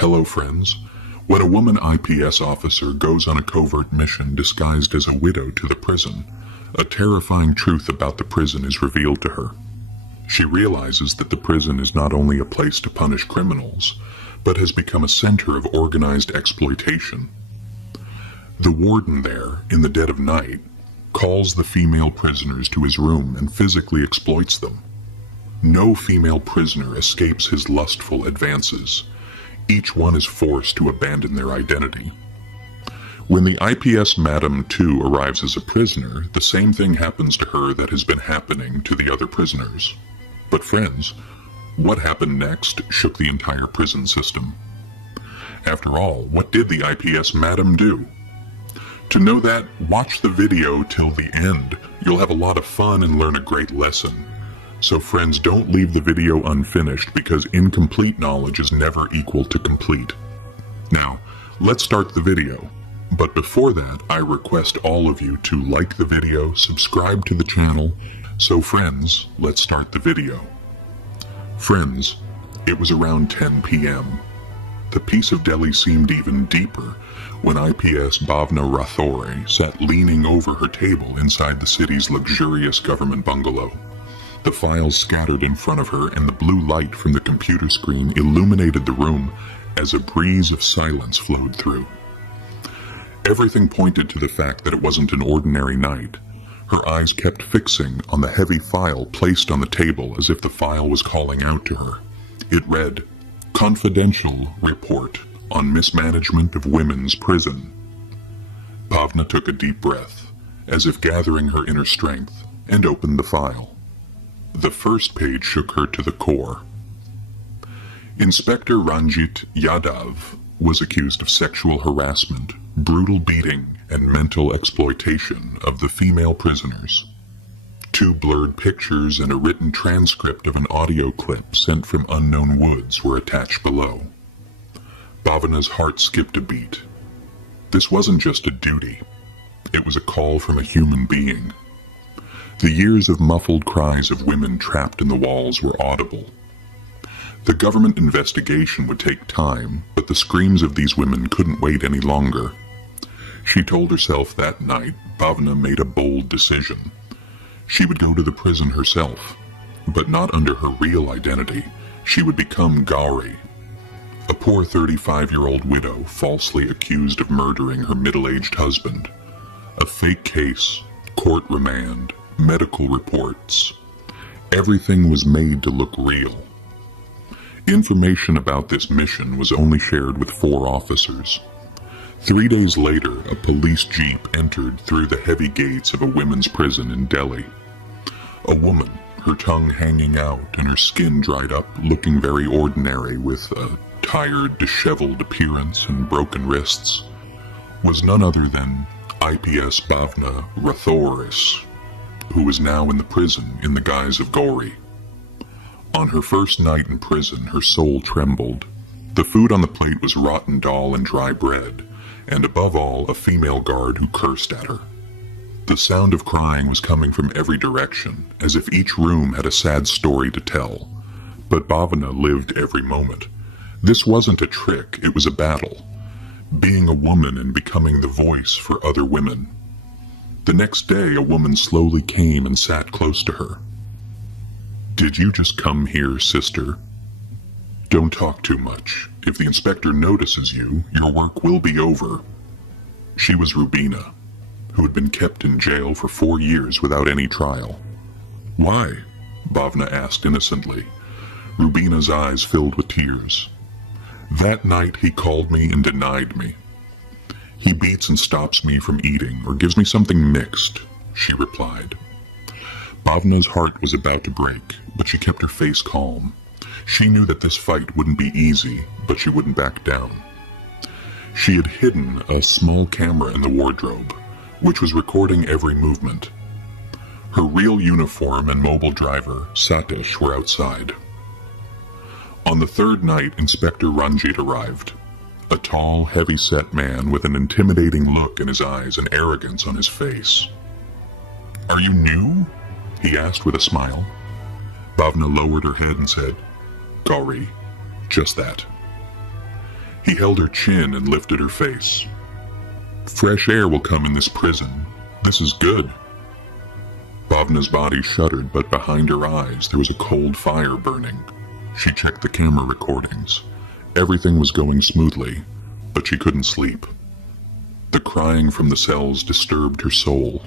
Hello, friends. When a woman IPS officer goes on a covert mission disguised as a widow to the prison, a terrifying truth about the prison is revealed to her. She realizes that the prison is not only a place to punish criminals, but has become a center of organized exploitation. The warden there, in the dead of night, calls the female prisoners to his room and physically exploits them. No female prisoner escapes his lustful advances. Each one is forced to abandon their identity. When the IPS Madam 2 arrives as a prisoner, the same thing happens to her that has been happening to the other prisoners. But friends, what happened next shook the entire prison system. After all, what did the IPS Madam do? To know that, watch the video till the end. You'll have a lot of fun and learn a great lesson. So friends, don't leave the video unfinished because incomplete knowledge is never equal to complete. Now, let's start the video. But before that, I request all of you to like the video, subscribe to the channel. So friends, let's start the video. Friends, it was around 10 p.m. The peace of Delhi seemed even deeper when IPS Bhavna Rathore sat leaning over her table inside the city's luxurious government bungalow. The files scattered in front of her and the blue light from the computer screen illuminated the room as a breeze of silence flowed through. Everything pointed to the fact that it wasn't an ordinary night. Her eyes kept fixing on the heavy file placed on the table as if the file was calling out to her. It read, "Confidential report on mismanagement of women's prison." Bhavna took a deep breath, as if gathering her inner strength, and opened the file. The first page shook her to the core. Inspector Ranjit Yadav was accused of sexual harassment, brutal beating, and mental exploitation of the female prisoners. 2 blurred pictures and a written transcript of an audio clip sent from unknown woods were attached below. Bhavana's heart skipped a beat. This wasn't just a duty. It was a call from a human being. The years of muffled cries of women trapped in the walls were audible. The government investigation would take time, but the screams of these women couldn't wait any longer. She told herself that night Bhavna made a bold decision. She would go to the prison herself, but not under her real identity. She would become Gauri, a poor 35-year-old widow falsely accused of murdering her middle-aged husband. A fake case, court remand, medical reports. Everything was made to look real. Information about this mission was only shared with 4 officers. 3 days later, a police jeep entered through the heavy gates of a women's prison in Delhi. A woman, her tongue hanging out and her skin dried up, looking very ordinary with a tired, disheveled appearance and broken wrists, was none other than IPS Bhavna Rathore, who was now in the prison in the guise of Gauri. On her first night in prison, her soul trembled. The food on the plate was rotten dal and dry bread, and above all, a female guard who cursed at her. The sound of crying was coming from every direction, as if each room had a sad story to tell. But Bhavana lived every moment. This wasn't a trick, it was a battle. Being a woman and becoming the voice for other women. The next day, a woman slowly came and sat close to her. "Did you just come here, sister? Don't talk too much. If the inspector notices you, your work will be over." She was Rubina, who had been kept in jail for 4 years without any trial. "Why?" Bhavna asked innocently. Rubina's eyes filled with tears. "That night he called me and denied me. He beats and stops me from eating or gives me something mixed," she replied. Bhavna's heart was about to break, but she kept her face calm. She knew that this fight wouldn't be easy, but she wouldn't back down. She had hidden a small camera in the wardrobe, which was recording every movement. Her real uniform and mobile driver, Satish, were outside. On the 3rd night, Inspector Ranjit arrived. A tall, heavy-set man with an intimidating look in his eyes and arrogance on his face. "Are you new?" he asked with a smile. Bhavna lowered her head and said, "Gauri, just that." He held her chin and lifted her face. "Fresh air will come in this prison. This is good." Bhavna's body shuddered, but behind her eyes there was a cold fire burning. She checked the camera recordings. Everything was going smoothly, but she couldn't sleep. The crying from the cells disturbed her soul.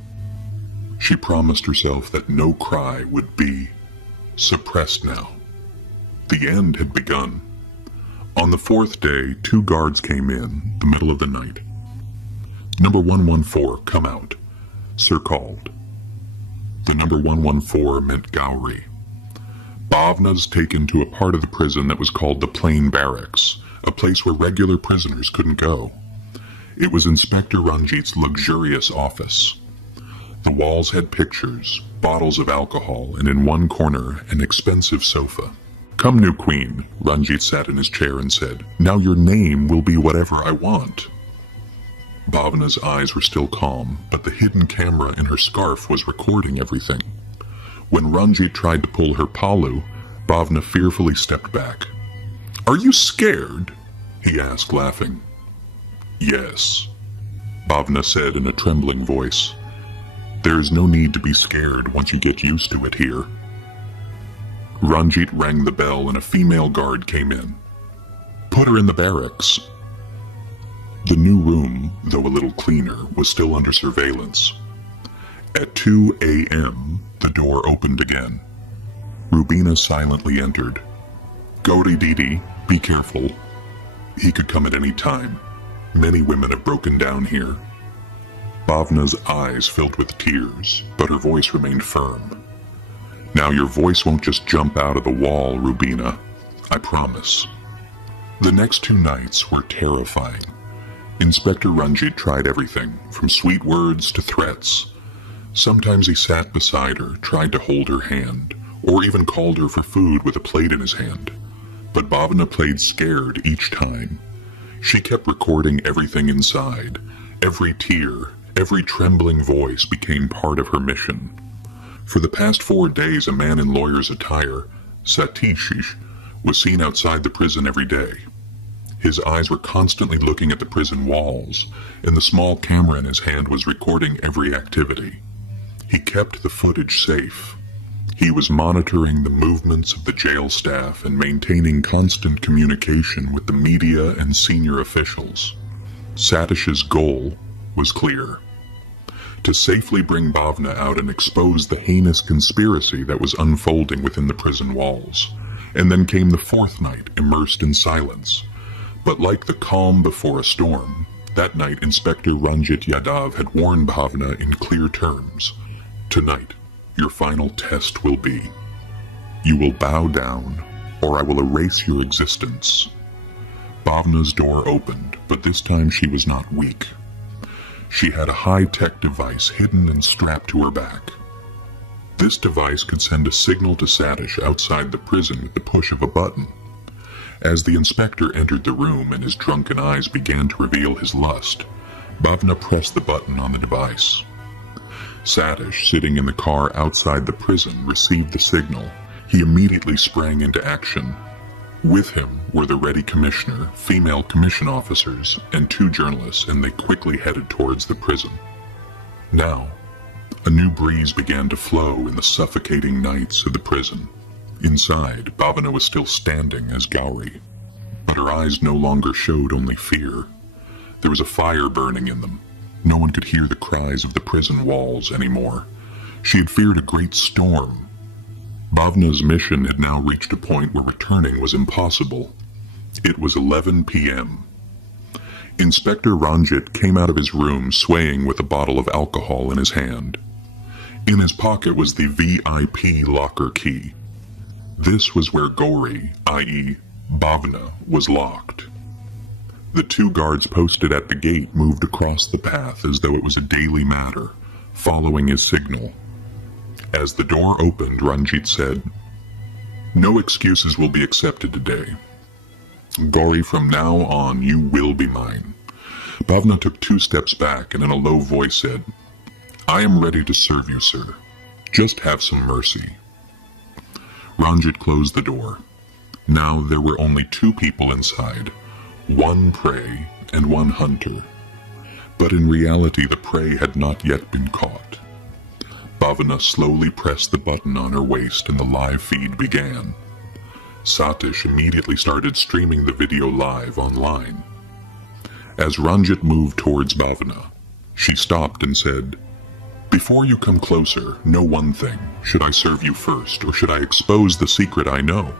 She promised herself that no cry would be suppressed now. The end had begun. On the fourth day, 2 guards came in the middle of the night. "Number 114, come out," Sir called. The number 114 meant Gowri. Bhavna's taken to a part of the prison that was called the Plain Barracks, a place where regular prisoners couldn't go. It was Inspector Ranjit's luxurious office. The walls had pictures, bottles of alcohol, and in one corner, an expensive sofa. "Come, new queen," Ranjit sat in his chair and said. "Now your name will be whatever I want." Bhavna's eyes were still calm, but the hidden camera in her scarf was recording everything. When Ranjit tried to pull her palu, Bhavna fearfully stepped back. "Are you scared?" he asked, laughing. "Yes," Bhavna said in a trembling voice. "There is no need to be scared once you get used to it here." Ranjit rang the bell and a female guard came in. "Put her in the barracks." The new room, though a little cleaner, was still under surveillance. At 2 a.m., the door opened again. Rubina silently entered. "Gauri Didi, be careful. He could come at any time. Many women have broken down here." Bhavna's eyes filled with tears, but her voice remained firm. "Now your voice won't just jump out of the wall, Rubina. I promise." The next 2 nights were terrifying. Inspector Ranjit tried everything, from sweet words to threats. Sometimes he sat beside her, tried to hold her hand, or even called her for food with a plate in his hand. But Bhavna played scared each time. She kept recording everything inside. Every tear, every trembling voice became part of her mission. For the past 4 days, a man in lawyer's attire, Satishish, was seen outside the prison every day. His eyes were constantly looking at the prison walls, and the small camera in his hand was recording every activity. He kept the footage safe. He was monitoring the movements of the jail staff and maintaining constant communication with the media and senior officials. Satish's goal was clear: to safely bring Bhavna out and expose the heinous conspiracy that was unfolding within the prison walls. And then came the 4th night, immersed in silence. But like the calm before a storm, that night Inspector Ranjit Yadav had warned Bhavna in clear terms. "Tonight, your final test will be, you will bow down, or I will erase your existence." Bhavna's door opened, but this time she was not weak. She had a high-tech device hidden and strapped to her back. This device could send a signal to Satish outside the prison with the push of a button. As the inspector entered the room and his drunken eyes began to reveal his lust, Bhavna pressed the button on the device. Satish, sitting in the car outside the prison, received the signal. He immediately sprang into action. With him were the ready commissioner, female commission officers, and 2 journalists, and they quickly headed towards the prison. Now, a new breeze began to flow in the suffocating nights of the prison. Inside, Bhavna was still standing as Gauri, but her eyes no longer showed only fear. There was a fire burning in them. No one could hear the cries of the prison walls anymore. She had feared a great storm. Bhavna's mission had now reached a point where returning was impossible. It was 11 p.m. Inspector Ranjit came out of his room swaying with a bottle of alcohol in his hand. In his pocket was the VIP locker key. This was where Gauri, i.e. Bhavna, was locked. The 2 guards posted at the gate moved across the path as though it was a daily matter, following his signal. As the door opened, Ranjit said, "No excuses will be accepted today. Gauri, from now on, you will be mine." Bhavna took 2 steps back and in a low voice said, "I am ready to serve you, sir. Just have some mercy." Ranjit closed the door. Now there were only 2 people inside. one prey and one hunter. But in reality, the prey had not yet been caught. Bhavna slowly pressed the button on her waist and the live feed began. Satish immediately started streaming the video live online. As Ranjit moved towards Bhavna, she stopped and said, "Before you come closer, know one thing. Should I serve you first, or should I expose the secret I know?"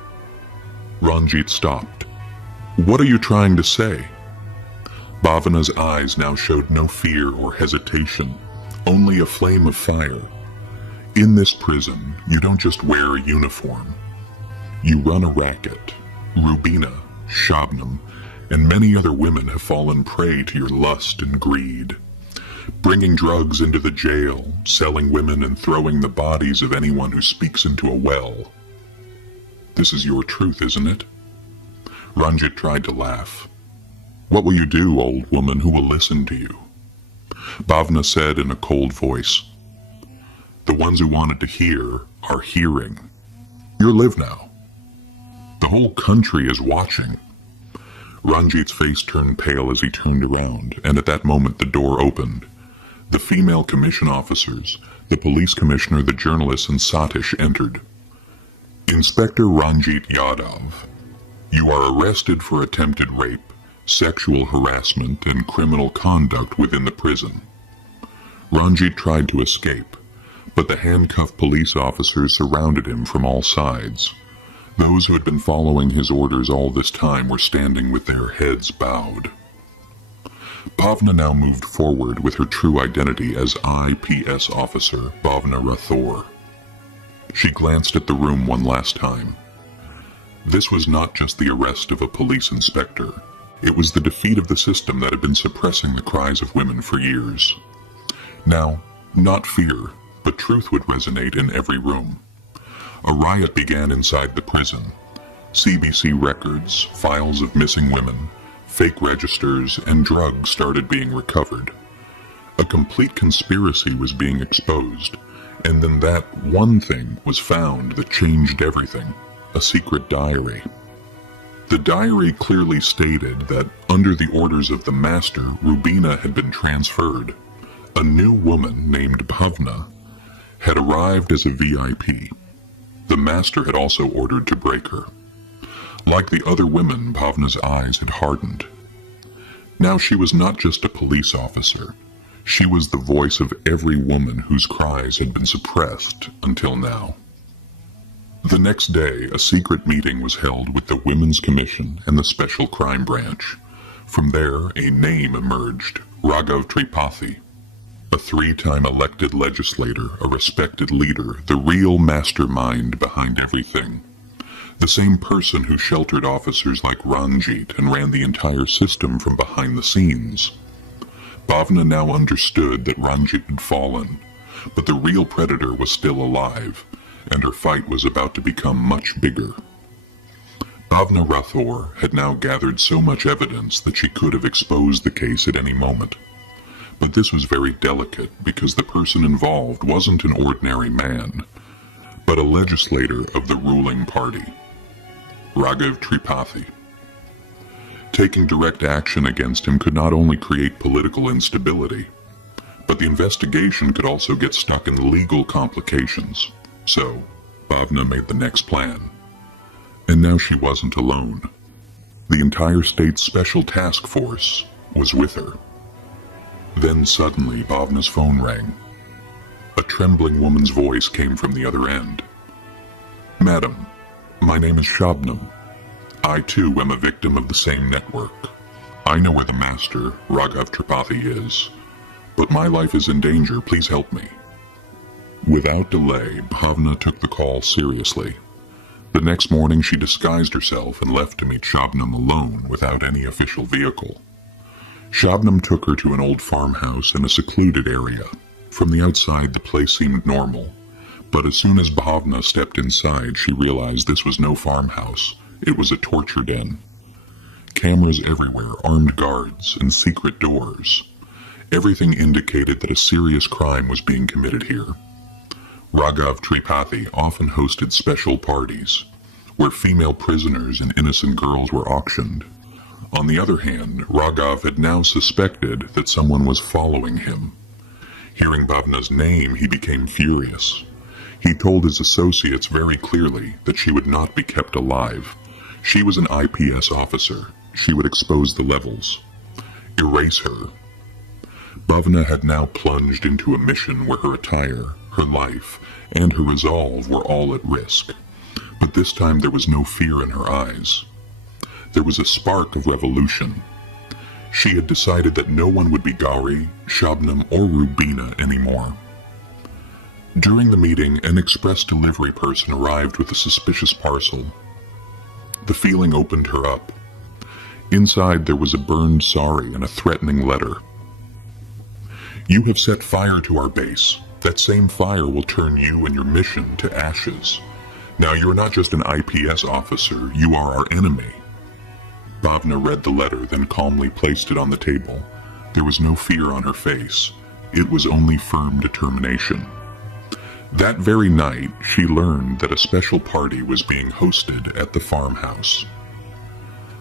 Ranjit stopped. "What are you trying to say?" Bhavana's eyes now showed no fear or hesitation, only a flame of fire. In this prison, you don't just wear a uniform. You run a racket. Rubina, Shabnam, and many other women have fallen prey to your lust and greed. Bringing drugs into the jail, selling women and throwing the bodies of anyone who speaks into a well. This is your truth, isn't it? Ranjit tried to laugh. "What will you do, old woman, who will listen to you?" Bhavna said in a cold voice, "The ones who wanted to hear are hearing. You live now. The whole country is watching." Ranjit's face turned pale as he turned around, and at that moment the door opened. The female commission officers, the police commissioner, the journalists, and Satish entered. "Inspector Ranjit Yadav, you are arrested for attempted rape, sexual harassment, and criminal conduct within the prison." Ranjit tried to escape, but the handcuffed police officers surrounded him from all sides. Those who had been following his orders all this time were standing with their heads bowed. Bhavna now moved forward with her true identity as IPS officer Bhavna Rathore. She glanced at the room one last time. This was not just the arrest of a police inspector. It was the defeat of the system that had been suppressing the cries of women for years. Now, not fear, but truth would resonate in every room. A riot began inside the prison. CBC records, files of missing women, fake registers, and drugs started being recovered. A complete conspiracy was being exposed, and then that one thing was found that changed everything: a secret diary. The diary clearly stated that, under the orders of the master, Rubina had been transferred. A new woman named Bhavna had arrived as a VIP. The master had also ordered to break her. Like the other women, Bhavna's eyes had hardened. Now she was not just a police officer. She was the voice of every woman whose cries had been suppressed until now. The next day, a secret meeting was held with the Women's Commission and the Special Crime Branch. From there, a name emerged: Raghav Tripathi. A 3-time elected legislator, a respected leader, the real mastermind behind everything. The same person who sheltered officers like Ranjit and ran the entire system from behind the scenes. Bhavna now understood that Ranjit had fallen, but the real predator was still alive, and her fight was about to become much bigger. Bhavna Rathore had now gathered so much evidence that she could have exposed the case at any moment. But this was very delicate because the person involved wasn't an ordinary man, but a legislator of the ruling party, Raghav Tripathi. Taking direct action against him could not only create political instability, but the investigation could also get stuck in legal complications. So, Bhavna made the next plan. And now she wasn't alone. The entire state's special task force was with her. Then suddenly, Bhavna's phone rang. A trembling woman's voice came from the other end. "Madam, my name is Shabnam. I too am a victim of the same network. I know where the master, Raghav Tripathi, is, but my life is in danger. Please help me." Without delay, Bhavna took the call seriously. The next morning she disguised herself and left to meet Shabnam alone without any official vehicle. Shabnam took her to an old farmhouse in a secluded area. From the outside, the place seemed normal, but as soon as Bhavna stepped inside, she realized this was no farmhouse. It was a torture den. Cameras everywhere, armed guards, and secret doors. Everything indicated that a serious crime was being committed here. Raghav Tripathi often hosted special parties, where female prisoners and innocent girls were auctioned. On the other hand, Raghav had now suspected that someone was following him. Hearing Bhavna's name, he became furious. He told his associates very clearly that she would not be kept alive. She was an IPS officer. She would expose the levels. Erase her. Bhavna had now plunged into a mission where her attire, her life, and her resolve were all at risk. But this time there was no fear in her eyes. There was a spark of revolution. She had decided that no one would be Gauri, Shabnam, or Rubina anymore. During the meeting, an express delivery person arrived with a suspicious parcel. The feeling opened her up. Inside there was a burned sari and a threatening letter. "You have set fire to our base. That same fire will turn you and your mission to ashes. Now you're not just an IPS officer, you are our enemy." Bhavna read the letter, then calmly placed it on the table. There was no fear on her face. It was only firm determination. That very night, she learned that a special party was being hosted at the farmhouse.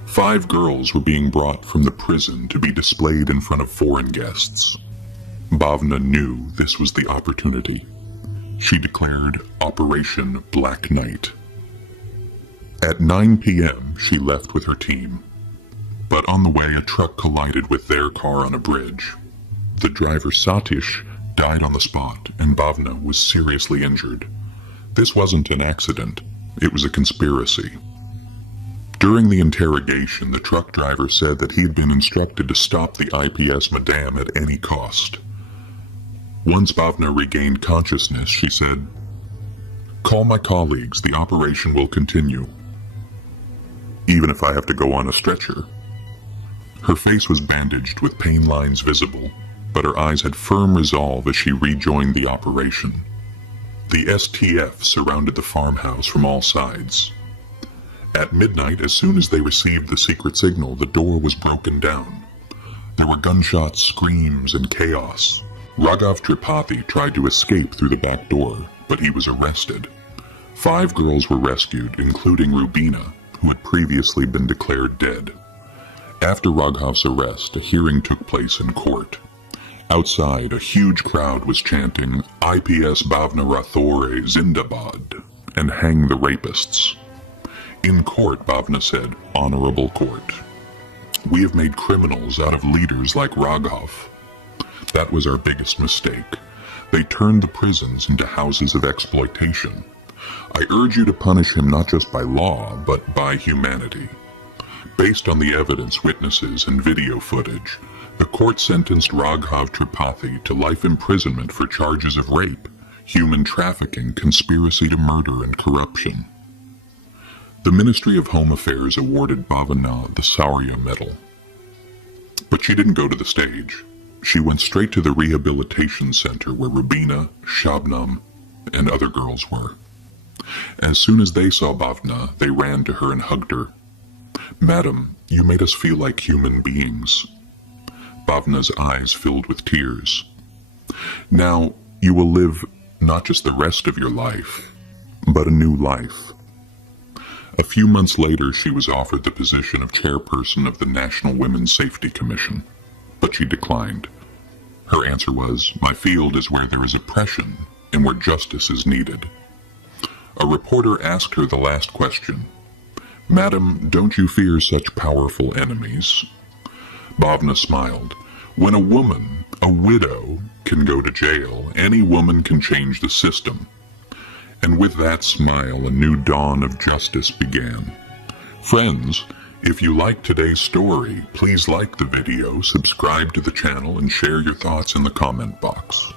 5 girls were being brought from the prison to be displayed in front of foreign guests. Bhavna knew this was the opportunity. She declared Operation Black Night. At 9 p.m., she left with her team. But on the way, a truck collided with their car on a bridge. The driver, Satish, died on the spot, and Bhavna was seriously injured. This wasn't an accident. It was a conspiracy. During the interrogation, the truck driver said that he had been instructed to stop the IPS madam at any cost. Once Bhavna regained consciousness, she said, "Call my colleagues. The operation will continue. Even if I have to go on a stretcher." Her face was bandaged with pain lines visible, but her eyes had firm resolve as she rejoined the operation. The STF surrounded the farmhouse from all sides. At midnight, as soon as they received the secret signal, the door was broken down. There were gunshots, screams, and chaos. Raghav Tripathi tried to escape through the back door, but he was arrested. 5 girls were rescued, including Rubina, who had previously been declared dead. After Raghav's arrest, a hearing took place in court. Outside, a huge crowd was chanting, "IPS Bhavna Rathore Zindabad," and "Hang the rapists." In court, Bhavna said, "Honorable court, we have made criminals out of leaders like Raghav. That was our biggest mistake. They turned the prisons into houses of exploitation. I urge you to punish him not just by law, but by humanity." Based on the evidence, witnesses, and video footage, the court sentenced Raghav Tripathi to life imprisonment for charges of rape, human trafficking, conspiracy to murder, and corruption. The Ministry of Home Affairs awarded Bhavna the Saurya Medal. But she didn't go to the stage. She went straight to the rehabilitation center where Rubina, Shabnam, and other girls were. As soon as they saw Bhavna, they ran to her and hugged her. "Madam, you made us feel like human beings." Bhavna's eyes filled with tears. "Now you will live not just the rest of your life, but a new life." A few months later, she was offered the position of chairperson of the National Women's Safety Commission, but she declined. Her answer was, "My field is where there is oppression and where justice is needed." A reporter asked her the last question. "Madam, don't you fear such powerful enemies?" Bhavna smiled. "When a woman, a widow, can go to jail, any woman can change the system." And with that smile, a new dawn of justice began. Friends, if you liked today's story, please like the video, subscribe to the channel, and share your thoughts in the comment box.